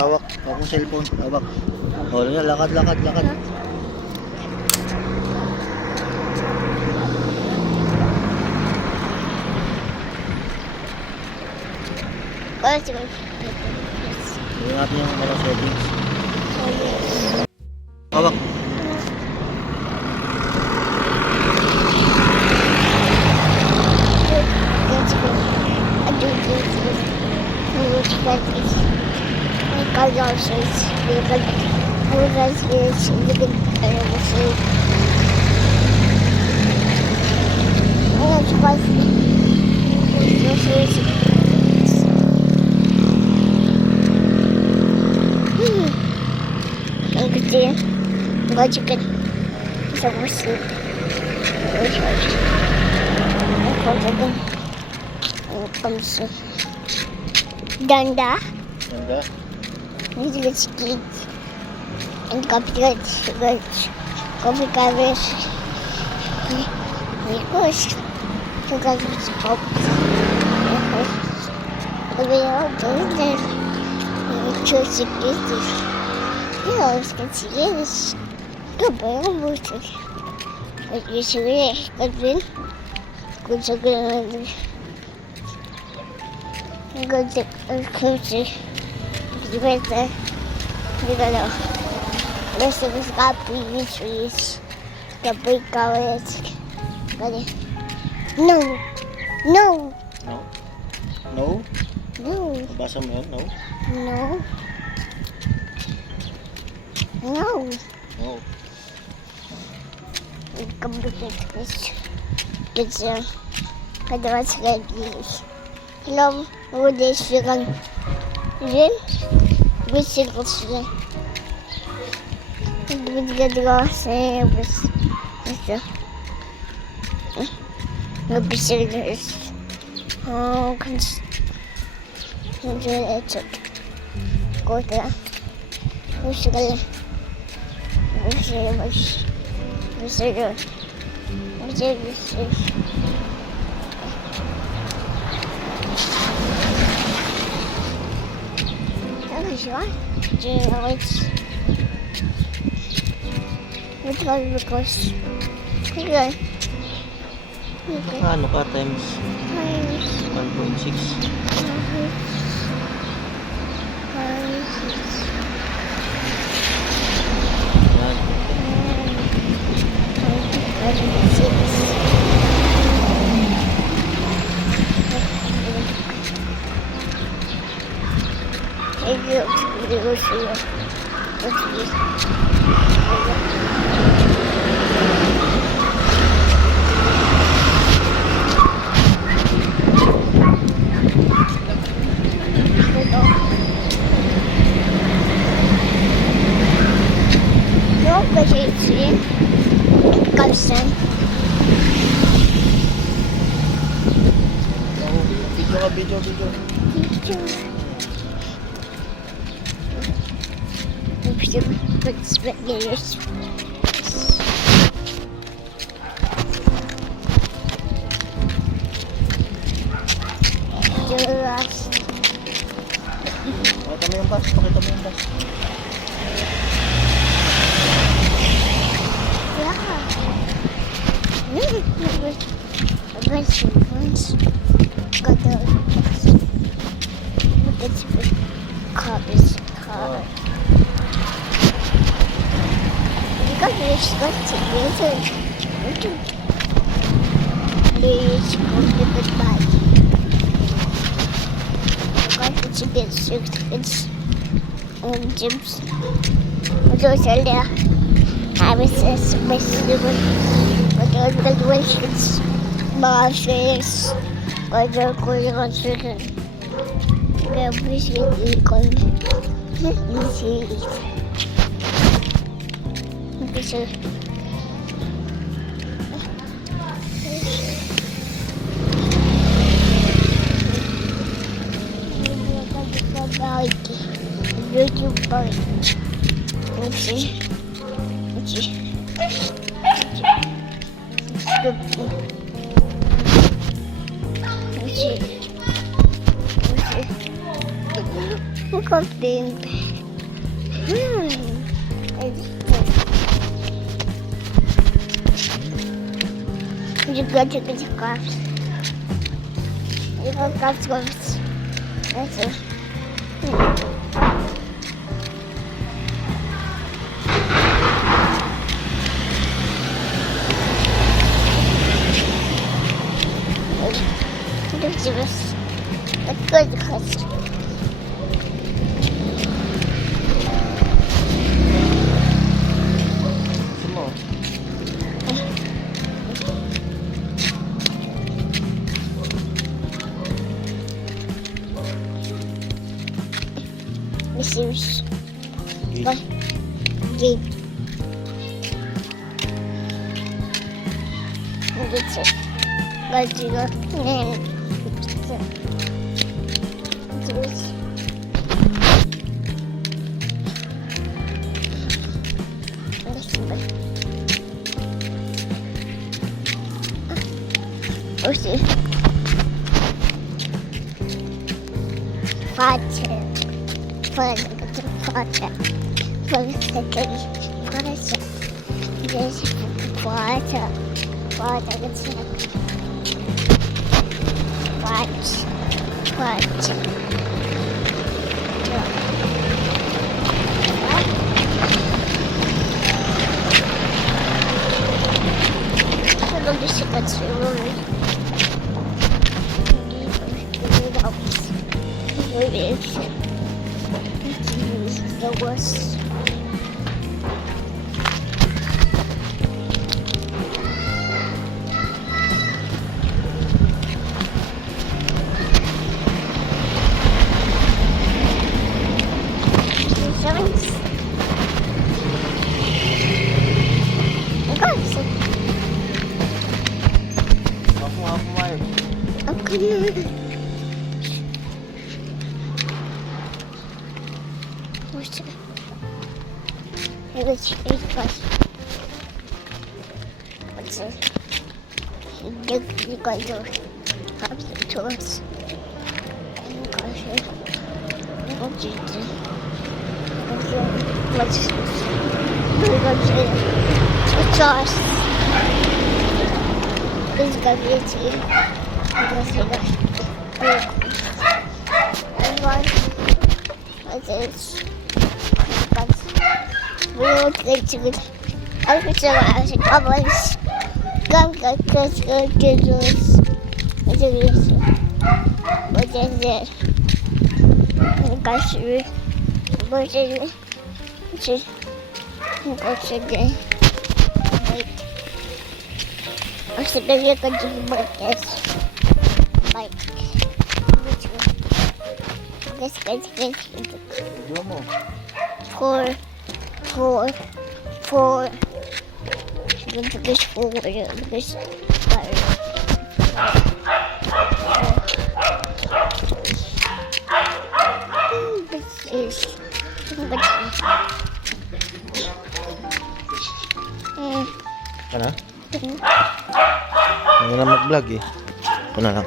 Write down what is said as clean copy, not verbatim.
Hawak akong cellphone. Hawak. O, lakad. Tingnan natin yung mga settings. Hawak. Логикой загрузил. Данда. Видели скид. Копировать. Копировать. Не хочешь. Показывать опыт. Что секретишь? Я скатилась. Добрый работает. Если вы один, куда говорили, где крути, где-то, где-то, если вы скапываетесь, скапываетесь, где? No. Basa mo yun? No. No. Комплектность. Где когда сходились. Лом вот здесь фиган. Жен высекался. Двигался быстро. Написались. Конец. Кота. Высекали. Высерёшь. Где висишь? Так, жива? Делать. Вот как выкос. Какая? Ano ka times 1.6? Video. Pakita mo yung bus. Gyms. Those are there. I was specific. But I graduations, marches, other concerts. I appreciate the economy. Let me see it. Okay, sir. YouTuber. Let's see. Look at them. You got to get the crafts. You got crafts ones. That's it. Let's do this. Let's go to the crafts. Serious. But game. That's it. Let's do that. And do it. Oh, see. Five. The worst. Let's eat first. What's it? You guys are happy to us. What's us? This is gonna be a team. What's this? We will get to it. I can tell I was a cowboys. Go, get us. What is it? What is it? What's it? What's it? What's it? Wait. What's the baby going to do about this? Like, which one? This guy's going to do. Four. Look at this forward. Look at this. This is. Ka na? Hindi na mag-vlog eh. Ito na lang.